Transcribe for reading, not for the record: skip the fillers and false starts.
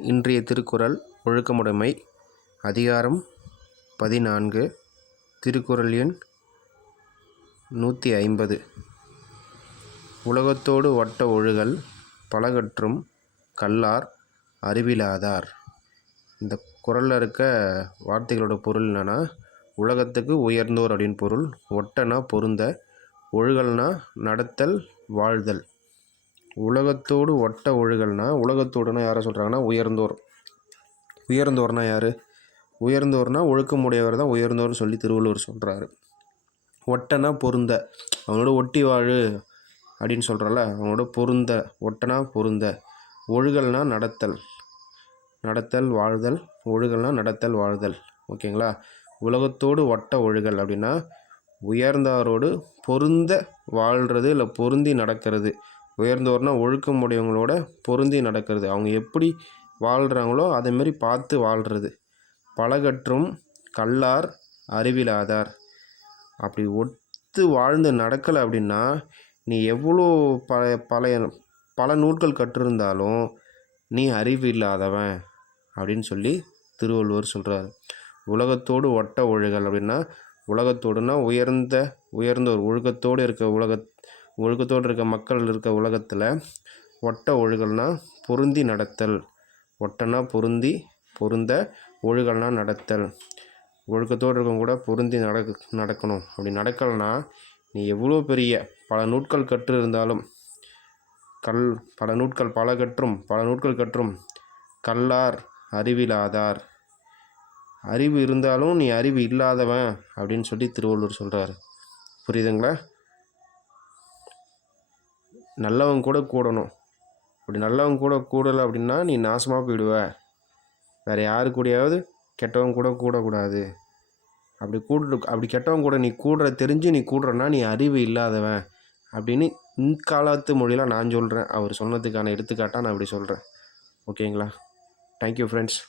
இன்றைய திருக்குறள் ஒழுக்கமுடைமை அதிகாரம் 14 திருக்குறள் எண் 150. உலகத்தோடு ஒட்ட ஒழுகல் பலகற்றும் கல்லார் அறிவிலாதார். இந்த குறளில் இருக்க வார்த்தைகளோட பொருள் என்னென்னா, உலகத்துக்கு உயர்ந்தோர் அப்படின்னு பொருள், ஒட்டனா பொருந்த, ஒழுகல்னா நடத்தல் வாழ்தல். உலகத்தோடு ஒட்ட ஒழுகல்னா, உலகத்தோடுனா யாரை சொல்கிறாங்கன்னா உயர்ந்தோர். உயர்ந்தோர்னா யார்? உயர்ந்தோர்னா ஒழுக்கமுடையவர் தான் உயர்ந்தோர்னு சொல்லி திருவள்ளுவர் சொல்கிறாரு. ஒட்டனா பொருந்த, அவனோட ஒட்டி வாழு அப்படின்னு சொல்கிறல, அவனோட பொருந்த. ஒட்டனா பொருந்த. ஒழுகல்னா நடத்தல், நடத்தல் வாழ்தல். ஒழுகல்னா நடத்தல் வாழ்தல். ஓகேங்களா? உலகத்தோடு ஒட்ட ஒழுகல் அப்படின்னா உயர்ந்தாரோடு பொருந்த வாழ்கிறது, இல்லை பொருந்தி நடக்கிறது. உயர்ந்தோர்னா ஒழுக்கமுடையவங்களோட பொருந்தி நடக்கிறது. அவங்க எப்படி வாழ்கிறாங்களோ அதேமாரி பார்த்து வாழ்கிறது. பலகற்றும் கல்லார் அறிவிலாதார். அப்படி ஒத்து வாழ்ந்து நடக்கலை அப்படின்னா நீ எவ்வளோ பல நூல்கள் கற்றிருந்தாலும் நீ அறிவு இல்லாதவன் அப்படின்னு சொல்லி திருவள்ளுவர் சொல்கிறார். உலகத்தோடு ஒட்ட ஒழுகல் அப்படின்னா, உலகத்தோடுனா உயர்ந்தோர், ஒழுக்கத்தோடு இருக்க ஒழுக்கத்தோடு இருக்க மக்கள் இருக்க உலகத்தில் ஒட்ட ஒழுகல்னா பொருந்தி நடத்தல். ஒட்டனா பொருந்தி, பொருந்த, ஒழுகல்னா நடத்தல். ஒழுக்கத்தோடு இருக்கவங்க கூட பொருந்தி நடக்கணும். அப்படி நடக்கலைன்னா நீ எவ்வளோ பெரிய பல நூட்கள் கற்று இருந்தாலும் பல நூட்கள் கற்றும் கல்லார் அறிவிலாதார். அறிவு இருந்தாலும் நீ அறிவு இல்லாதவன் அப்படின்னு சொல்லி திருவள்ளுவர் சொல்கிறார். புரியுதுங்களா? நல்லவங்க கூட கூடணும். அப்படி நல்லவங்க கூட கூடலை அப்படின்னா நீ நாசமாக போயிடுவ. வேறு யாரு கூடயாவது கெட்டவங்க கூட கூடக்கூடாது. அப்படி கெட்டவங்க கூட நீ தெரிஞ்சு நீ கூடுறன்னா நீ அறிவு இல்லாதவன் அப்படின்னு இன்காலத்து மொழியில் நான் சொல்கிறேன். அவர் சொன்னதுக்கான எடுத்துக்காட்டாக நான் இப்படி சொல்கிறேன். ஓகேங்களா? Thank you friends.